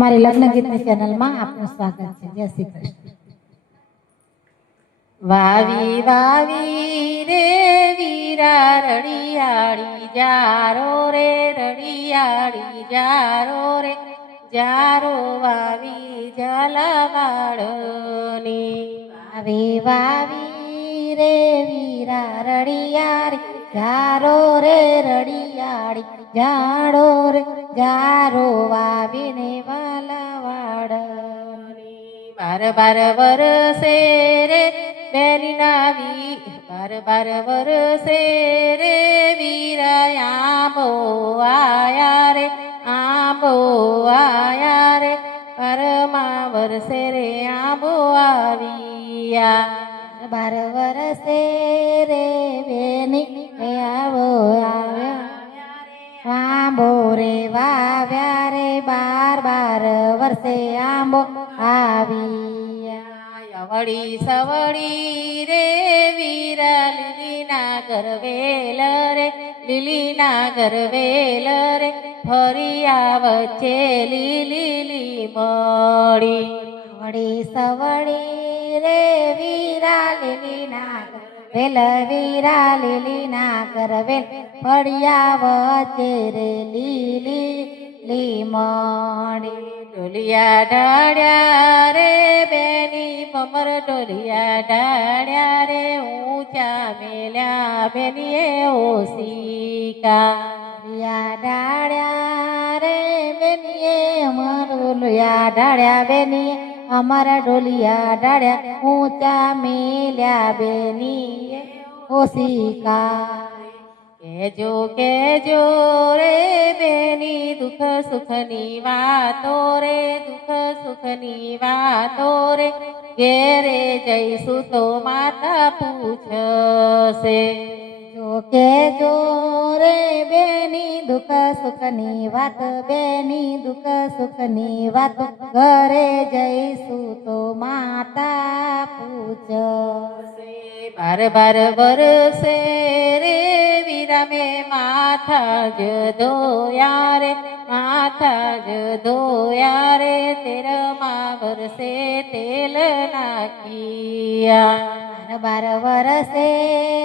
અમારી લગ્ન ગીતની ચેનલમાં આપનું સ્વાગત છે. જય શ્રી કૃષ્ણ. વાવી વાવી રે વીરા રડિયાળી જારો રે રડિયાળી, જારો રે, જારો વાવી જલવાળોની વાવી વાવી રે વીરા રડિયાળી જારો રે રડિયાળી જાડો રે, જારો વાવીને વાલાવાડની બાર બાર વરસે રે બેની નાવી, બાર બાર વરસે રે વીરા આંબો આયા રે આંબો આયા રે, પરમા વરસે રે આંબો આવ્યા. બાર વરસે રે બેની આવો આવ્યા. આંબો રે વાવ્યા રે, બાર બાર વર્ષે આંબો આવ્યા અવળી સવળી રે વીરા લીલીના ગરવેલ રે, લીલીના ગરવેલ રે, ફરી આવચે લીલી મળી. વળી સવળી રે વીરા લીલીના વેલ વીરા લીલીના કરવેલ ફળિયા વચ્ચે રે લીલી લીમડી ડોલિયા ઢાળ્યા રે બેની પમર ડોલિયા ઢાળ્યા રે, ઊંચા મેલ્યા બેનીએ ઓસિકા ડોલિયા ઢાળ્યા રે બેનીએ અમારું લોયા ઢાળ્યા બેનીએ અમારા ડોલિયા ઢાળ્યા, ઊંચા મેલ્યા બેનીએ ઓસિકા કેજો કેજો રે બેની દુઃખ સુખની વાતો રે દુઃખ સુખની વાતો રે ઘેરે જઈશું તો માતા પૂછશે જો કેજો રે બેની દુઃખ સુખની વાત બેની દુઃખ સુખની વાત ઘરે જઈશું તો માતા પૂછશે બાર બાર વરસે રે વિરમે માથા જ ધોયા રે, માથા જ ધોયા રે તેરમાં વરસે તેલ નાખિયા. બાર વરસે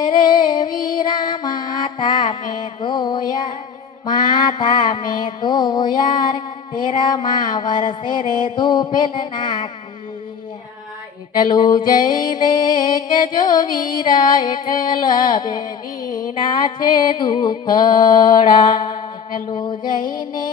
રે વીરા, માથા મેં ધોયા, માથા મેં ધોયા રે તેરમાં વરસે રે ધૂપેલ નાખિયા. એટલું જઈને કે જો વીરા એટલા બેની છે દુખડા. એટલું જઈને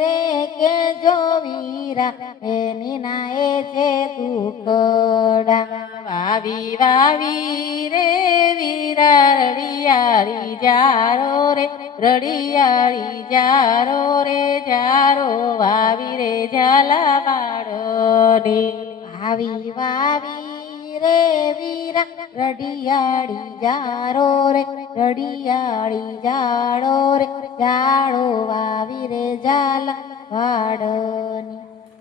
રે કે જો વીરા એની ના એ છે દુખડા. વાવી વાવી રે વીરા રડિયારી જારો રે રડિયારી જારો રે, જારો વાવી રે ઝાલા બાળોની. વાવી વાવી રે વીરા, રડિયાળી જારો રે, રડિયાળી જાડો રે જાડો વાવી રે જાલા વાડની.